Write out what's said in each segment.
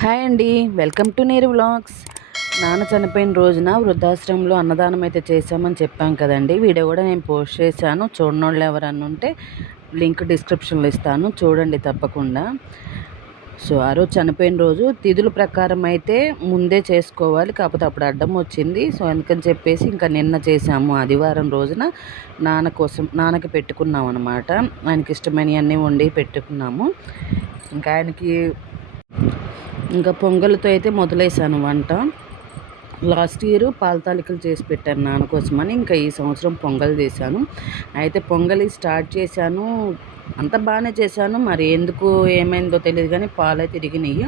Hi అండి. Welcome to Neru vlogs. నాన్న చనిపోయిన రోజున వృద్ధాశ్రమంలో అన్నదానం అయితే చేశామని చెప్పాం కదండి. వీడియో కూడా నేను పోస్ట్ చేశాను. చూడనోళ్ళు ఎవరన్నా ఉంటే లింక్ డిస్క్రిప్షన్లో ఇస్తాను. చూడండి తప్పకుండా. సో ఆ రోజు చనిపోయిన రోజు తిథుల ప్రకారం అయితే ముందే చేసుకోవాలి. కాకపోతే అప్పుడు అడ్డం వచ్చింది. సో అందుకని చెప్పేసి ఇంకా నిన్న చేసాము ఆదివారం రోజున నాన్న కోసం నాన్నకి పెట్టుకున్నాం అనమాట ఆయనకి ఇష్టమైనవన్నీ వండి పెట్టుకున్నాము. ఇంకా ఆయనకి ఇంకా పొంగల్తో అయితే మొదలేశాను వంట. లాస్ట్ ఇయర్ పాలతాలికలు చేసి పెట్టాను నాన్న కోసమని. ఇంకా ఈ సంవత్సరం పొంగల్ చేశాను. అయితే పొంగలి స్టార్ట్ చేశాను. అంత బాగానే చేశాను. మరి ఎందుకు ఏమైందో తెలియదు కానీ పాలే తిరిగినాయి.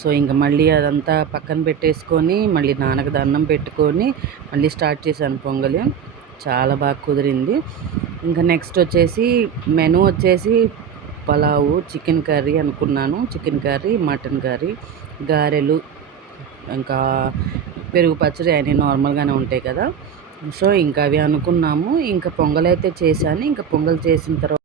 సో ఇంకా మళ్ళీ అదంతా పక్కన పెట్టేసుకొని మళ్ళీ నాన్నకు దండం పెట్టుకొని మళ్ళీ స్టార్ట్ చేశాను పొంగలి. చాలా బాగా కుదిరింది. ఇంకా నెక్స్ట్ వచ్చేసి మెను వచ్చేసి పలావు చికెన్ కర్రీ అనుకున్నాను. చికెన్ కర్రీ మటన్ కర్రీ గారెలు ఇంకా పెరుగు పచ్చడి అన్నీ నార్మల్గానే ఉంటాయి కదా. సో ఇంకా అవి అనుకున్నాము. ఇంకా పొంగల్ అయితే చేశాను. ఇంకా పొంగల్ చేసిన తర్వాత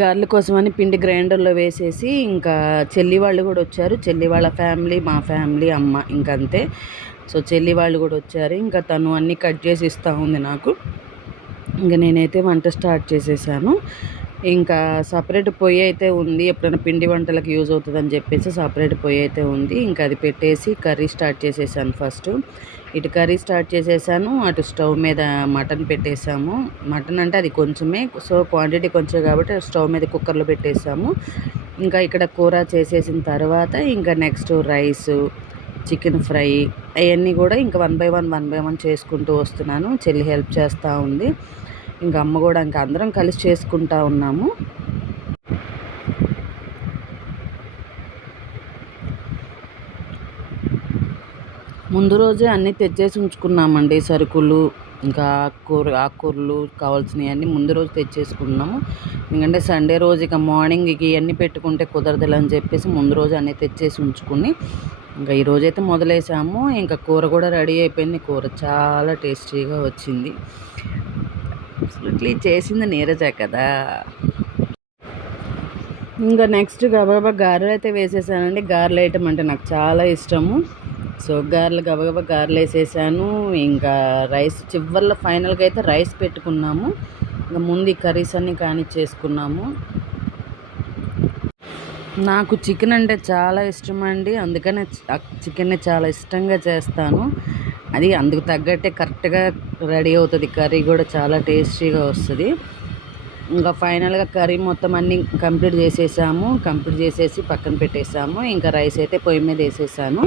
గార్ల కోసమని పిండి గ్రైండర్లో వేసేసి ఇంకా చెల్లి వాళ్ళు కూడా వచ్చారు. చెల్లి వాళ్ళ ఫ్యామిలీ మా ఫ్యామిలీ అమ్మ ఇంకంతే సో చెల్లి వాళ్ళు కూడా వచ్చారు. ఇంకా తను అన్నీ కట్ చేసి ఇస్తూ ఉంది నాకు. ఇంకా నేనైతే వంట స్టార్ట్ చేసేసాను. ఇంకా సపరేట్ పొయ్యి అయితే ఉంది. ఎప్పుడైనా పిండి వంటలకు యూజ్ అవుతుందని చెప్పేసి సపరేట్ పొయ్యి అయితే ఉంది. ఇంకా అది పెట్టేసి కర్రీ స్టార్ట్ చేసేసాను ఫస్ట్. ఇటు కర్రీ స్టార్ట్ చేసేసాను. అటు స్టవ్ మీద మటన్ పెట్టేసాము. మటన్ అంటే అది కొంచెమే. సో క్వాంటిటీ కొంచెం కాబట్టి స్టవ్ మీద కుక్కర్లో పెట్టేసాము. ఇంకా ఇక్కడ కూర చేసేసిన తర్వాత ఇంకా నెక్స్ట్ రైస్ చికెన్ ఫ్రై అవన్నీ కూడా ఇంకా one by one one by one చేసుకుంటూ వస్తున్నాను. చెల్లి హెల్ప్ చేస్తూ ఉంది. ఇంకా అమ్మ కూడా ఇంకా అందరం కలిసి చేసుకుంటా ఉన్నాము. ముందు రోజే అన్నీ తెచ్చేసి ఉంచుకున్నామండి సరుకులు ఇంకా ఆకుకూర ఆకుకూరలు కావాల్సినవి అన్నీ ముందు రోజు తెచ్చేసుకున్నాము. ఎందుకంటే సండే రోజు ఇక మార్నింగ్ ఇక ఇవన్నీ పెట్టుకుంటే కుదరదులే అని చెప్పేసి ముందు రోజు అన్నీ తెచ్చేసి ఉంచుకుని ఇంకా ఈరోజైతే మొదలేసాము. ఇంకా కూర కూడా రెడీ అయిపోయింది. కూర చాలా టేస్టీగా వచ్చింది. అబ్సల్యూట్లీ చేసింది నీరజే కదా. ఇంకా నెక్స్ట్ గబగబా గారెలు అయితే వేసేసానండి. గారెలు వేయటం అంటే నాకు చాలా ఇష్టము. సో గారెలు గబగబా గారెలు వేసేసాను. ఇంకా రైస్ చివరిలో ఫైనల్గా అయితే రైస్ పెట్టుకున్నాము. ఇంకా ముందు కర్రీస్ కర్రీస్ కానీ కానిచ్చేసుకున్నాము. నాకు చికెన్ అంటే చాలా ఇష్టం అండి అందుకనే చికెన్ని చాలా ఇష్టంగా చేస్తాను. అది అందుకు తగ్గట్టే కరెక్ట్గా రెడీ అవుతుంది. కర్రీ కూడా చాలా టేస్టీగా వస్తుంది. ఇంకా ఫైనల్గా కర్రీ మొత్తం అన్నీ కంప్లీట్ చేసేసాము. కంప్లీట్ చేసేసి పక్కన పెట్టేసాము. ఇంకా రైస్ అయితే పొయ్యి మీద వేసేసాను.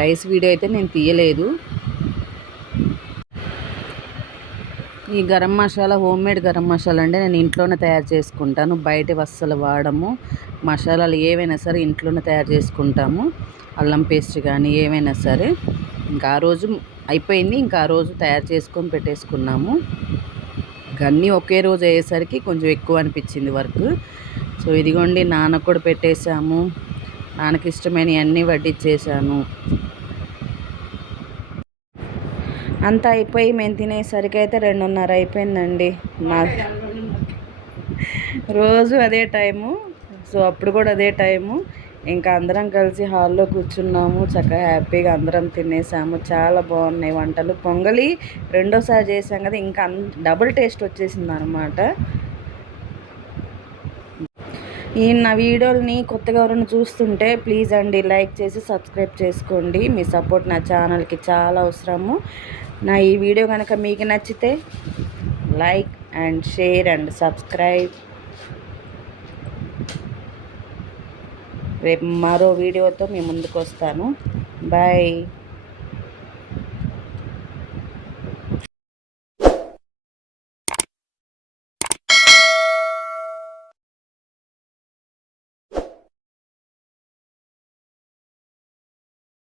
రైస్ వీడియో అయితే నేను తీయలేదు. ఈ గరం మసాలా హోమ్ మేడ్ గరం మసాలా అంటే నేను ఇంట్లోనే తయారు చేసుకుంటాను. బయట అస్సలు వాడము. మసాలాలు ఏవైనా సరే ఇంట్లోనే తయారు చేసుకుంటాము. అల్లం పేస్ట్ కానీ ఏవైనా సరే. ఇంకా ఆ రోజు అయిపోయింది. ఇంకా ఆ రోజు తయారు చేసుకొని పెట్టేసుకున్నాము. అన్నీ ఒకే రోజు అయ్యేసరికి కొంచెం ఎక్కువ అనిపించింది వర్క్. సో ఇదిగోండి నాన్నకు కూడా పెట్టేశాము. నాన్నకి ఇష్టమైన అన్నీ వడ్డించేసాను అంతా అయిపోయి మేము తినేసరికి అయితే రెండున్నర అయిపోయిందండి. మా రోజు అదే టైము. సో అప్పుడు కూడా అదే టైము. ఇంకా అందరం కలిసి హాల్లో కూర్చున్నాము. చక్కగా హ్యాపీగా అందరం తినేసాము. చాలా బాగున్నాయి వంటలు. పొంగలి రెండోసారి చేసాం కదా ఇంకా డబుల్ టేస్ట్ వచ్చేసింది అనమాట ఈ నా వీడియోని కొత్తగా ఎవరైనా చూస్తుంటే ప్లీజ్ అండి లైక్ చేసి సబ్స్క్రైబ్ చేసుకోండి. మీ సపోర్ట్ నా ఛానల్కి చాలా అవసరము. నా ఈ వీడియో కనుక మీకు నచ్చితే like and share and subscribe. రేపు మరో వీడియోతో మీ ముందుకు వస్తాను. బాయ్.